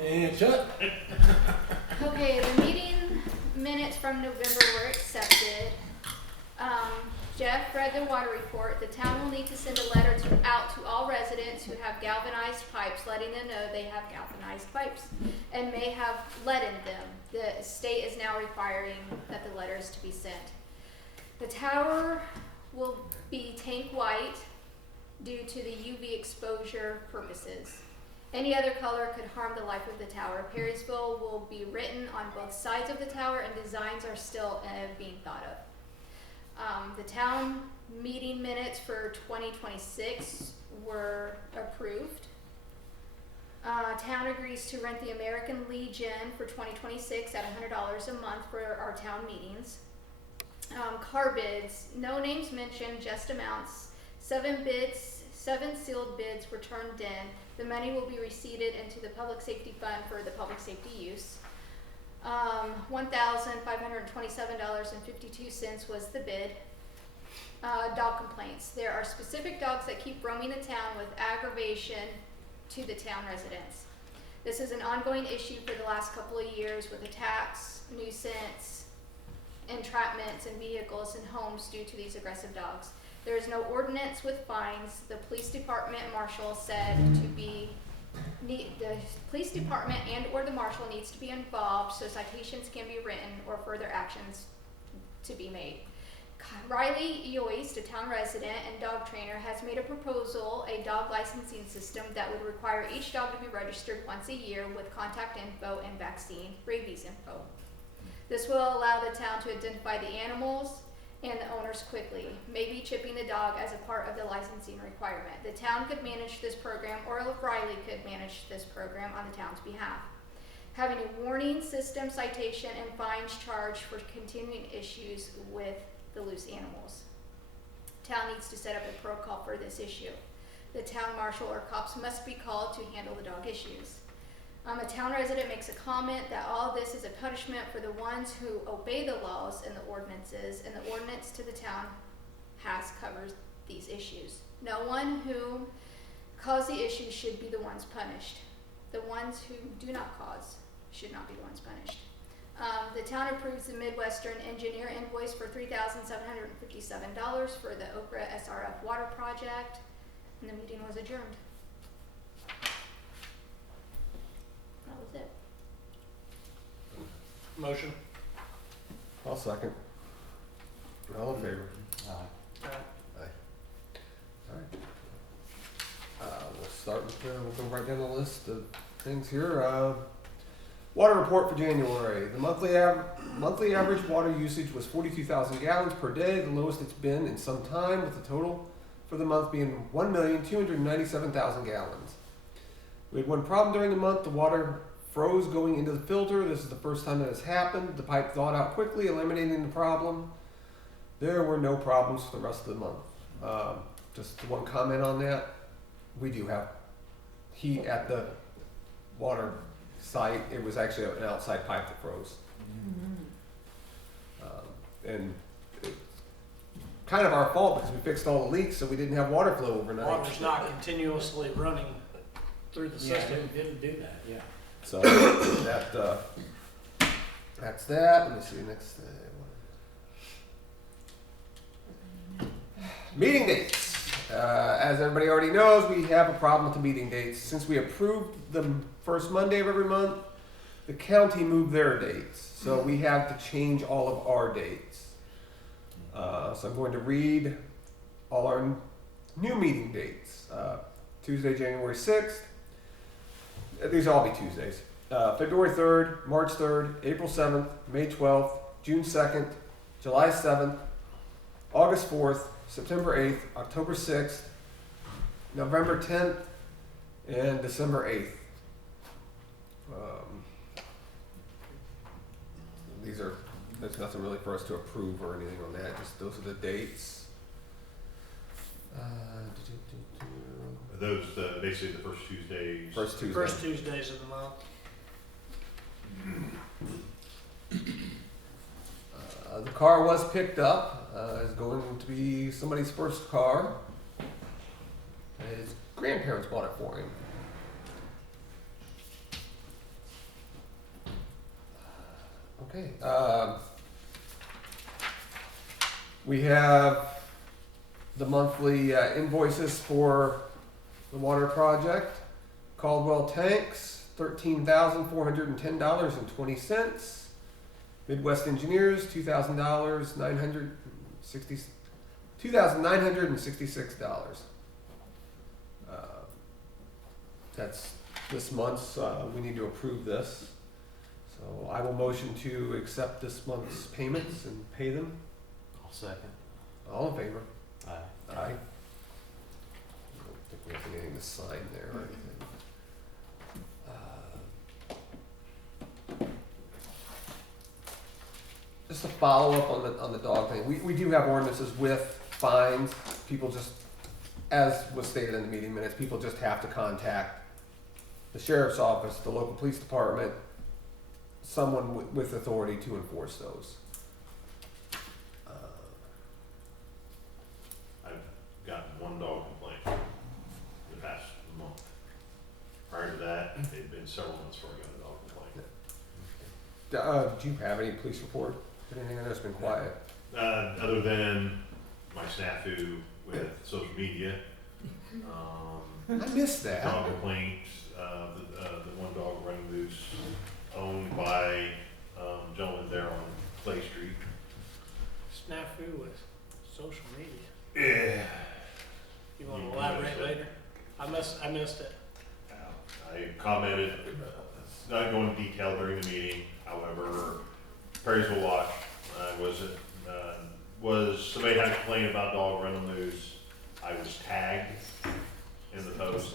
And Chuck. Okay, the meeting minutes from November were accepted. Jeff read the water report. The town will need to send a letter out to all residents who have galvanized pipes, letting them know they have galvanized pipes and may have lead in them. The state is now requiring that the letters to be sent. The tower will be tank white due to the UV exposure purposes. Any other color could harm the life of the tower. Perrysville will be written on both sides of the tower, and designs are still being thought of. The town meeting minutes for 2026 were approved. Town agrees to rent the American Legion for 2026 at $100 a month for our town meetings. Car bids, no names mentioned, just amounts. 7 sealed bids were turned in. The money will be receipted into the public safety fund for the public safety use. $1,527.52 was the bid. Dog complaints. There are specific dogs that keep roaming the town with aggravation to the town residents. This is an ongoing issue for the last couple of years with attacks, nuisance, entrapments in vehicles and homes due to these aggressive dogs. There is no ordinance with fines. The police department marshal said the police department and or the marshal needs to be involved so citations can be written or further actions to be made. Riley Yoist, a town resident and dog trainer, has made a proposal, a dog licensing system that would require each dog to be registered once a year with contact info and vaccine, rabies info. This will allow the town to identify the animals and the owners quickly, maybe chipping the dog as a part of the licensing requirement. The town could manage this program, or Riley could manage this program on the town's behalf. Having a warning system, citation, and fines charged for continuing issues with the loose animals. Town needs to set up a protocol for this issue. The town marshal or cops must be called to handle the dog issues. A town resident makes a comment that all this is a punishment for the ones who obey the laws and the ordinances, and the ordinance to the town covers these issues. No one who caused the issues should be the ones punished. The ones who do not cause should not be the ones punished. The town approves the Midwestern engineer invoice for $3,757 for the Okra SRF water project, and the meeting was adjourned. That was it. Motion. I'll second. All in favor? Aye. Aye. All right. We'll start with, we'll go right down the list of things here. Water report for January. The monthly average water usage was 42,000 gallons per day, the lowest it's been in some time, with the total for the month being 1,297,000 gallons. We had one problem during the month. The water froze going into the filter. This is the first time that has happened. The pipe thawed out quickly, eliminating the problem. There were no problems for the rest of the month. Just one comment on that. We do have heat at the water site. It was actually an outside pipe that froze. And it's kind of our fault because we fixed all the leaks, so we didn't have water flow overnight. Water's not continuously running through the Yeah, system. it didn't do that, yeah. So that's that. Let me see next thing. Meeting dates. As everybody already knows, we have a problem with the meeting dates. Since we approved the first Monday of every month, the county moved their dates. So we have to change all of our dates. So I'm going to read all our new meeting dates. Tuesday, January 6th. These will all be Tuesdays. February 3rd, March 3rd, April 7th, May 12th, June 2nd, July 7th, August 4th, September 8th, October 6th, November 10th, and December 8th. There's nothing really for us to approve or anything on that, just those are the dates. Are those basically the first Tuesdays? First Tuesday. First Tuesdays of the month. The car was picked up. It's going to be somebody's first car. His grandparents bought it for him. Okay. We have the monthly invoices for the water project. Caldwell Tanks, $13,410.20. Midwest Engineers, $2,966. That's this month's. We need to approve this. So I will motion to accept this month's payments and pay them. I'll second. All in favor? Aye. Aye. I don't think we have anything to sign there or anything. Just a follow up on the dog thing. We do have ordinances with fines. People just, as was stated in the meeting minutes, people just have to contact the sheriff's office, the local police department, someone with authority to enforce those. I've gotten one dog complaint in the past month. Prior to that, it'd been several months before I got a dog complaint. Do you have any police report? Anything? I know it's been quiet. Other than my snafu with social media, I missed that. dog complaints, the one dog running loose, owned by gentleman there on Clay Street. Snafu with social media. Yeah. You want to elaborate later? I missed it. I commented, not going into detail during the meeting, however, Perrysville Watch was somebody had a complaint about dog running loose. I was tagged in the post.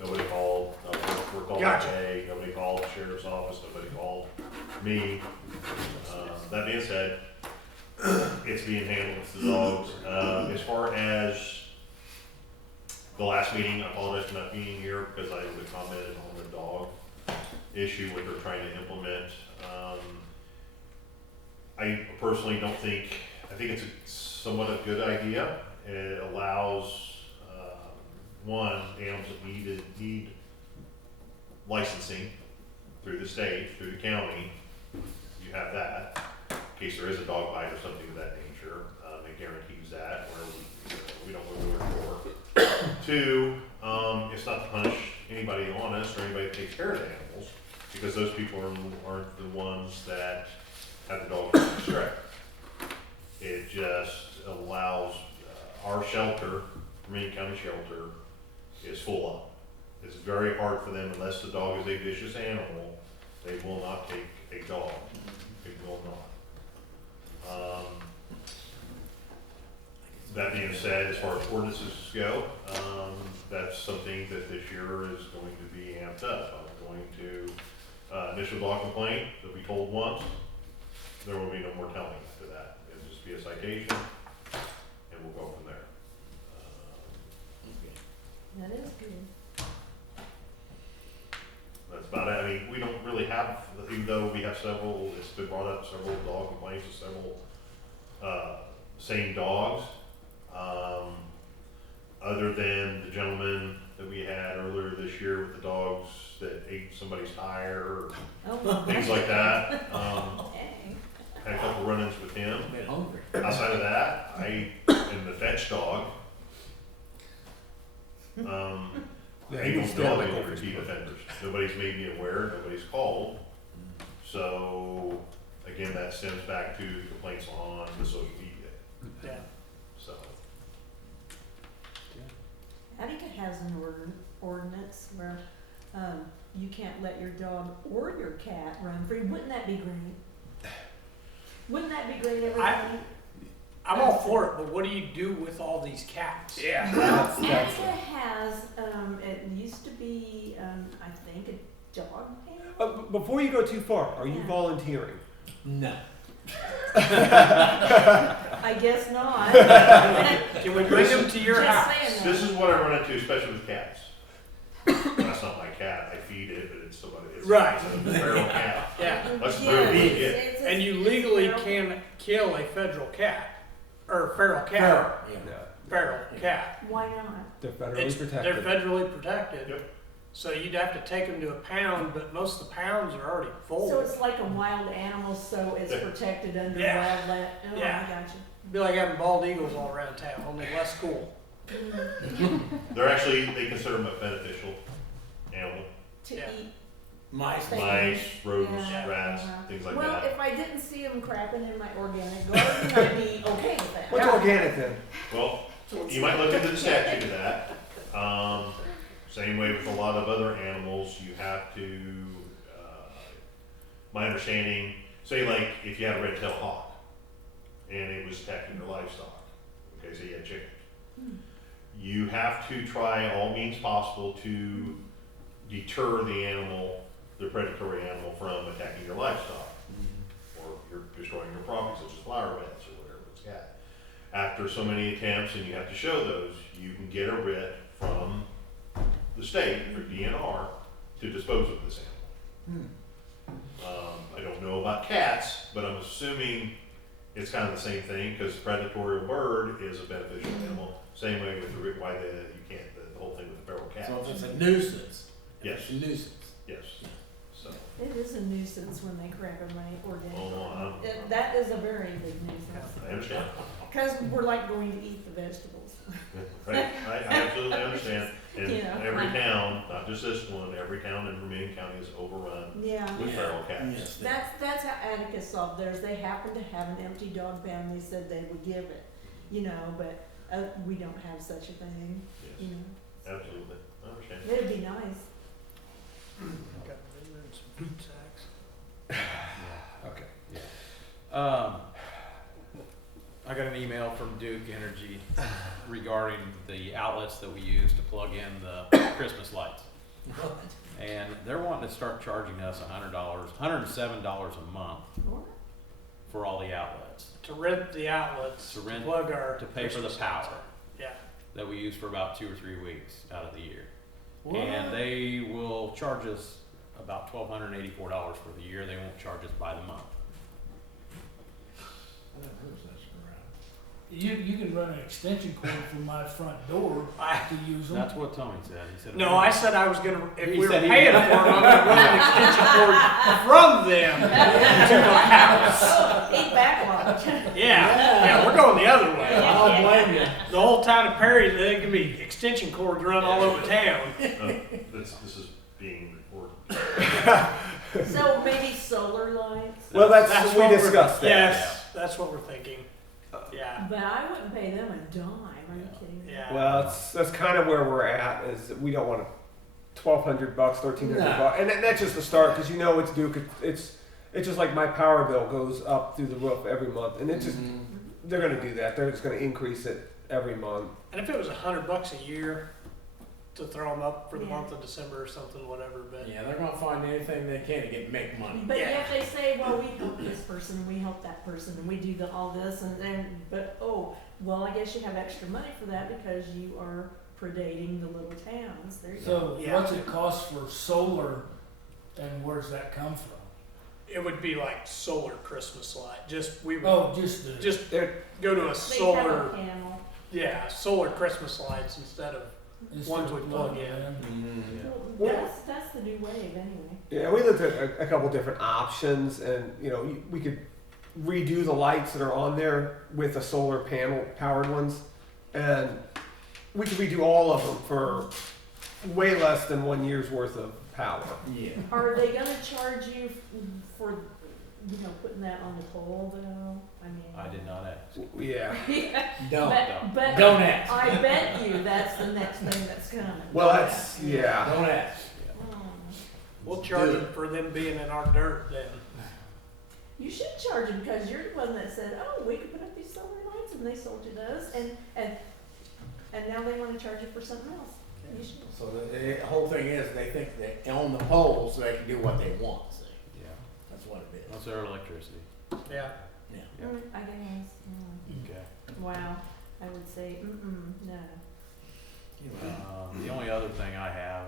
Nobody called. We're called today. Nobody called the sheriff's office. Nobody called me. That being said, it's being handled with the dogs. As far as the last meeting, I apologize for not being here because I would have commented on the dog issue, what they're trying to implement. I personally don't think, I think it's somewhat a good idea. It allows, one, animals that need licensing through the state, through the county. You have that, in case there is a dog bite or something of that nature. It guarantees that, where we don't go to court. Two, it's not to punish anybody honest or anybody that takes care of the animals, because those people aren't the ones that have the dog astray. It just allows our shelter, Maine County Shelter, is full up. It's very hard for them, unless the dog is a vicious animal, they will not take a dog. They will not. That being said, as far as ordinances go, that's something that this year is going to be amped up. I'm going to, initial dog complaint, they'll be told once, there will be no more telling after that. It'll just be a citation, and we'll go from there. That is good. That's about it. I mean, we don't really have, even though we have several, it's been brought up, several dog complaints of several same dogs. Other than the gentleman that we had earlier this year with the dogs that ate somebody's tire, Oh, things like that. dang. Had a couple run-ins with him. I'm getting hungry. Outside of that, I am the fetch dog. Yeah, I you don't stay know on any the repeat offenders. Nobody's made me aware, nobody's called. So, again, that stems back to complaints on the social media, Yeah. so. Attica has an ordinance where, you can't let your dog or your cat run free. Wouldn't that be great? Wouldn't that be great, everybody? I'm all for it, but what do you do with all these cats? Yeah. Well, That's Attica has, it used to be, I think, a dog pound. Before you go too far, are you Yeah. volunteering? No. I guess not. Can we bring them to your Just house? saying that. This is what I run into, especially with cats. That's not my cat, I feed it, but it's somebody, it's Right. it's a feral cat. Yeah. That's Yeah, really it's- it. it's a And you legally feral- can kill a federal cat, or feral cat. Yeah. Yeah. Feral cat. Why not? They're federally They're protected. federally protected. Yep. So you'd have to take them to a pound, but most of the pounds are already full. So it's like a wild animal, so it's Yeah. protected under Yeah. wildlife. Oh, Yeah. I got you. It'd be like having bald eagles all around town, only less cool. They're actually, they consider them a beneficial animal. To Yeah. eat. Mice. They- Mice, rodents, Yeah. rats, Uh-huh. things like Well, that. if I didn't see them crapping in my organic garden, I'd be okay with that. What's organic then? Well, you might look into the statute of that. Same way with a lot of other animals, you have to, my understanding, say like if you had a red-tailed hawk and it was attacking your livestock, okay, so you had chickens. You have to try all means possible to deter the animal, the predatory animal from attacking your livestock. Or you're destroying your property, such as flower beds or whatever it's got. After so many attempts, and you have to show those, you can get a writ from the state for DNR to dispose of this animal. I don't know about cats, but I'm assuming it's kind of the same thing, because predatory bird is a beneficial animal. Same way with the, why you can't, the whole thing with the feral cat. So if it's a nuisance. Yes. It's a nuisance. Yes, so, It is a nuisance when they crap in my organic Oh, garden. That is a very big nuisance. I understand. Because we're like going to eat the vegetables. Right, I absolutely understand. And You know, every I- town, not just this one, every town in Vermillion County is overrun Yeah. with feral cats. Yes, they- That's how Atticus solved theirs. They happened to have an empty dog pound. They said they would give it, you know, but we don't have such a thing, you Yes, know. absolutely, I understand. It'd be nice. Got vinegar and some food sacks. Okay. I got an email from Duke Energy regarding the outlets that we use to plug in the Christmas lights. And they're wanting to start charging us $100, $107 a month What? for all the outlets To rent the outlets, To to rent- plug our. to pay for the Christmas power lights. Yeah. that we use for about 2 or 3 weeks out of the year. What? And they will charge us about $1,284 for the year. They won't charge us by the month. I never heard of such a around. You can run an extension cord from my front door to use them. That's what Tony said. He said. No, I said I was gonna, if He we were said he- paying for them, I'm gonna run an extension cord from them to my house. Oh, eat backlog. Yeah, we're going the other way. I don't blame you. The whole town of Perry, there can be extension cords run all over town. This is being recorded. So maybe solar lights, Well, That's we what we're- discussed that. Yes, that's what we're thinking. Yeah, but I wouldn't pay them a dime. Are you kidding me? yeah. Well, that's kind of where we're at. Is we don't want $1,200, $1,300, No. and that's just the start because you know it's Duke. It's just like my power bill goes up through the roof every month, and it's just they're going to do that. They're just going to increase it every month. And if it was $100 a year to throw them up for the Yeah. month of December or something, whatever, but Yeah, they're gonna find anything they can to make money. But Yeah. yet they say, well, we help this person, we help that person, and we do all this, and then, but oh, well, I guess you have extra money for that because you are predating the little towns. There you go. So Yeah. what's it cost for solar, and where's that come from? it would be like solar Christmas light. Just, we would Oh, just the. just They're- go to a They have a solar, panel. yeah, solar Christmas lights instead of, just ones to we plug in. Well, that's the new wave anyway. Yeah, we looked at a couple different options, and you know we could redo the lights that are on there with the solar panel powered ones, and we could redo all of them for way less than 1 year's worth of power. Yeah. Are they gonna charge you for, putting that on the pole though? I mean. I did not ask. Yeah. Don't. But Don't ask. I bet you that's the next thing that's coming. Well, that's yeah. Don't ask. Hmm. we'll charge them for them being in our dirt then. You should charge them because you're the one that said, "Oh, we could put up these solar lights," and they sold you those, and now they want to charge you for something else. You should. So the whole thing is they think they own the pole so they can do what they want. See, Yeah. that's what it is. That's their electricity. Yeah. Yeah. I guess. Okay. Wow. I would say, no. The only other thing I have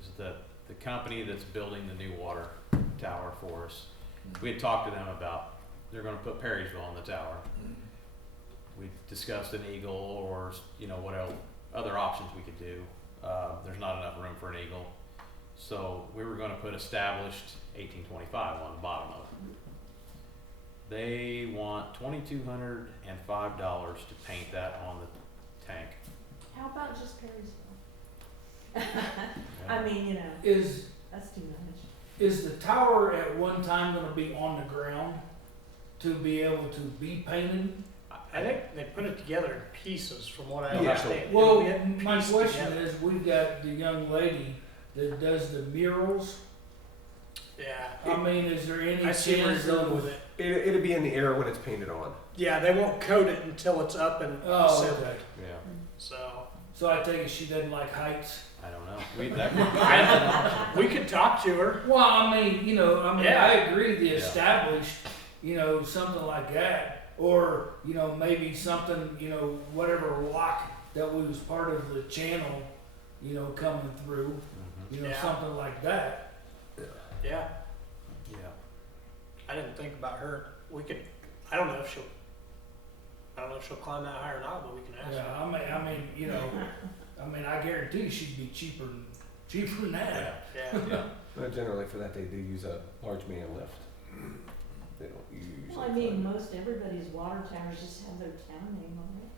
is that the company that's building the new water tower for us, we had talked to them about, they're gonna put Perrysville on the tower. We discussed an Eagle or, what else, other options we could do. there's not enough room for an eagle. So we were gonna put established 1825 on the bottom of it. They want $2,205 to paint that on the tank. How about just Perrysville? I mean, you know, Is that's too much. Is the tower at one time gonna be on the ground to be able to be painted? I think they put it together in pieces from what I Yeah. understand. Well, It'll be my pieced question together. is, we've got the young lady that does the murals. Yeah. I mean, is there any I see where you're chance going with of? it. It'll be in the air when it's painted on. Yeah, they won't coat it until it's up and Oh, assembled. okay. Yeah, So So I take it she doesn't like heights? I don't know. That's an option. we could talk to her. Well, I mean, Yeah. I agree, the Yeah. established, something like that. Or, maybe something, whatever rock that was part of the channel, coming through, Mhm. something like that. Yeah. Yeah. I didn't think about her. We could. I don't know if she'll climb that high or not, but we can ask Yeah, her. I guarantee she'd be cheaper than that. Yeah. Yeah. But generally for that they do use a large man lift. They don't use. Well, I mean, most everybody's water towers just have their town name on it.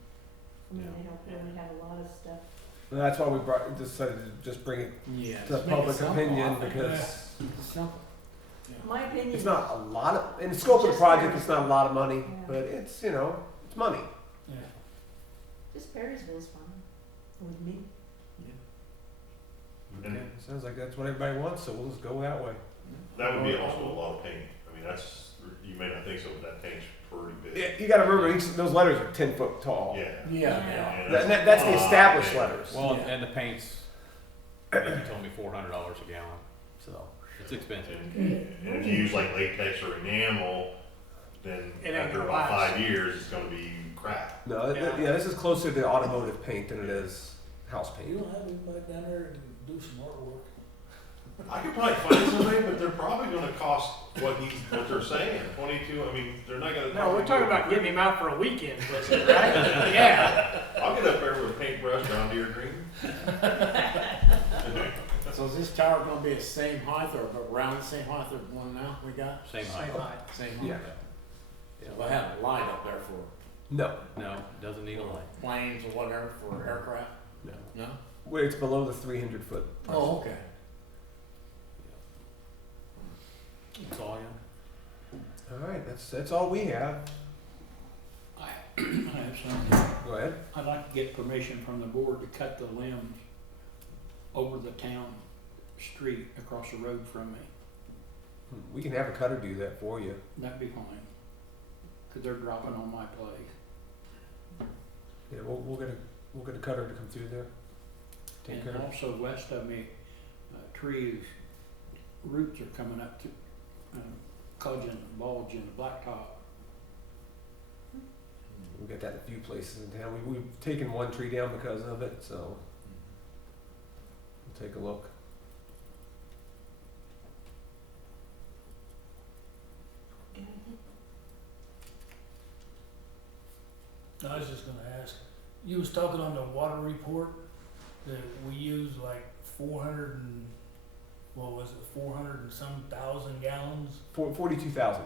I mean, Yeah. they don't really have a lot of stuff. And that's why we decided to just bring it Yeah. to public opinion because Simple. My opinion. it's not a lot of, in the scope of the project, it's not a lot of money, but it's, it's money. Yeah. Just Perrysville's fine with me. And Okay, sounds like that's what everybody wants, so we'll just go that way. that would be also a lot of paint. I mean, you may not think so, but that tank's pretty big. Yeah, you gotta remember, those letters are 10 foot tall. Yeah. Yeah. And That's the a lot of established paint. letters. Well, Yeah. and the paint's, I think you told me $400 a gallon, so it's expensive. And if you use like latex or enamel, then It ain't after gonna about last. 5 years, it's gonna be crap. No, Yeah. this is closer to automotive paint than it is house You paint. don't have anybody down there and do some artwork. I could probably find something, but they're probably gonna cost what they're saying, 22, I mean, they're not gonna. No, we're talking about getting him out for a weekend visit, right? Yeah. I'll get up there with a paintbrush, John Deere green. So is this tower gonna be the same height or around the same height as the one now we got? Same Same height. height. Same Yeah. height? Yeah, we'll have a light up there for No, No, doesn't need a light. planes or whatever for aircraft? no. No? Where it's below the 300 foot. Oh, okay. That's all, yeah. All right, that's all we have. I have something. Go ahead. I'd like to get permission from the board to cut the limbs over the town street across the road from me. We can have a cutter do that for you. That'd be fine. Cause they're dropping on my place. Yeah, we'll get a cutter to come through there. Take care And of it. also west of me, trees, roots are coming up to, causing a bulge in the blacktop. We've got that in a few places in town. We've taken one tree down because of it, so we'll take a look. I was just gonna ask, you was talking on the water report that we used like 400 and, what was it, 400 and some thousand gallons? 42,000.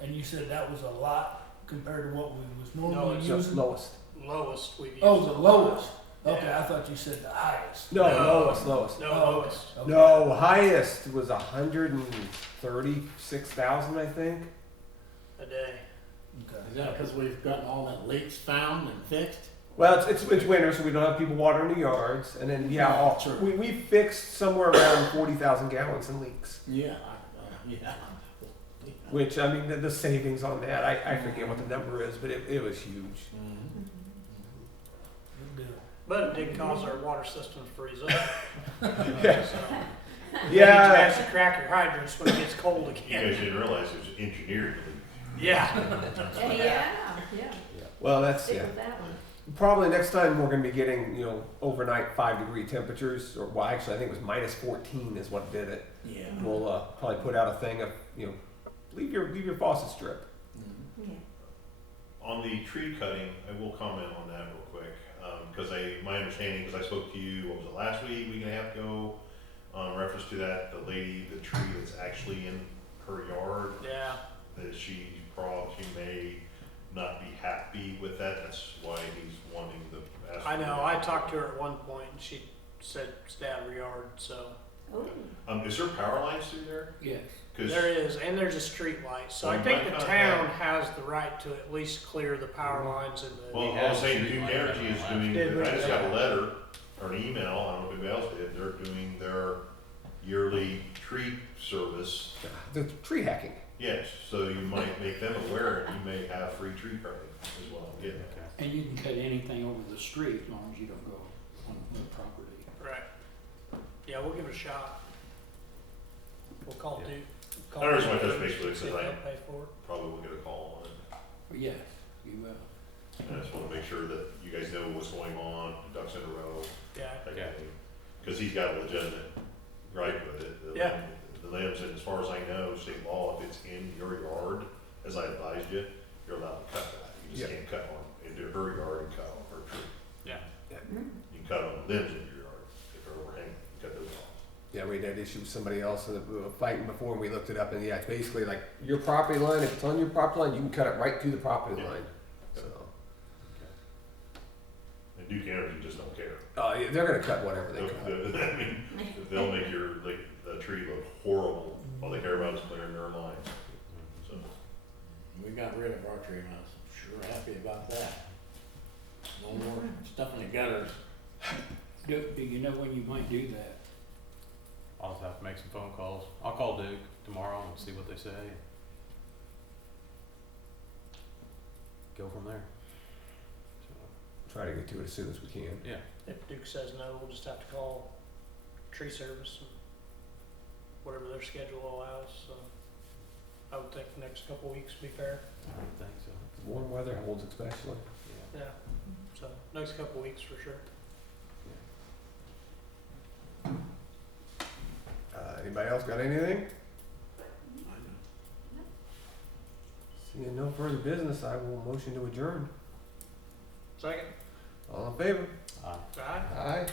And you said that was a lot compared to what we was normally it's No, using? lowest. Lowest we've used. Oh, the lowest? Okay, Yeah. I thought you said the highest. No, No. lowest. No, Oh, lowest. okay. No, highest was 136,000, I think. A day. Okay. Is that because we've gotten all the leaks found and fixed? Well, it's winter, so we don't have people watering the yards, and then we fixed somewhere around 40,000 gallons in leaks. Yeah, yeah. Which, I mean, the savings on that, I forget what the number is, but it was huge. Mhm. Good deal. But it did cause our water system to freeze up. Yeah. So, Yeah. you have to crack your hydrants when it gets cold You again. guys didn't realize it was engineered. Yeah. Yeah. Well, that's, Stick yeah. with that one. Probably next time we're gonna be getting, overnight 5-degree temperatures, or, well, actually, I think it was -14 is what did it. Yeah. We'll, probably put out a thing of, leave your faucet strip. Mhm. Yeah. On the tree cutting, I will comment on that real quick. Because my understanding, because I spoke to you, what was it, last week and a half ago, reference to that, the tree that's actually in her yard, Yeah, that she may not be happy with that, that's why he's wanting the. ask I for know, the- I talked to her at one point and she said stay out of her yard, so. Oh, Is there power lines through there? Yes. 'Cause- There is, and there's a street light, so I Well, think my the contact- town has the right to at least clear the power lines and the. Well, We I was have saying street Duke light Energy is last doing, Did we? I just got a letter or an email, I don't know if anybody else did, they're doing their yearly tree service. The tree hacking. Yes, so you might make them aware, and you may have free tree cutting as well, yeah. Okay. And you can cut anything over the street as long as you don't go on the property. Right. Yeah, we'll give it a shot. We'll call Yeah. Duke. I don't know, I touch base with it, See if 'cause I- they'll pay for it. Probably will get a call on it. But yes, you will. And I just wanna make sure that you guys know what's going on, ducks in a row, Yeah, that kind Yeah. of thing. Cause he's got a legitimate right with it. Yeah. The limbs, and as far as I know, state law, if it's in your yard, as I advised you, you're allowed to cut that. You just Yeah. can't cut on, into her yard and cut on her tree. yeah. You can cut on limbs in your yard, if they're overhanging, cut those off. Yeah, we had that issue with somebody else and we were fighting before and we looked it up and yeah, it's basically like your property line, if it's on your property line, you can cut it right to the property Yeah. line. So, And Duke Energy just don't care. yeah, they're gonna cut whatever they They'll- cut. I mean, they'll make the tree look horrible, all they care about is clearing their lines, so. We got rid of our tree mouse, sure happy about that. No more stuff in the gutters. Do you know when you might do that? I'll just have to make some phone calls. I'll call Duke tomorrow and see what they say. Go from there. So, Try to get to it as soon as we can. yeah. If Duke says no, we'll just have to call tree service, and whatever their schedule allows, so. I would think the next couple weeks would be fair, I don't think so. Warm weather holds especially. Yeah. yeah, so, next couple weeks for sure. Anybody else got anything? Seeing no further business, I will motion to adjourn. Second? All in favor? Uh, Aye. Aye.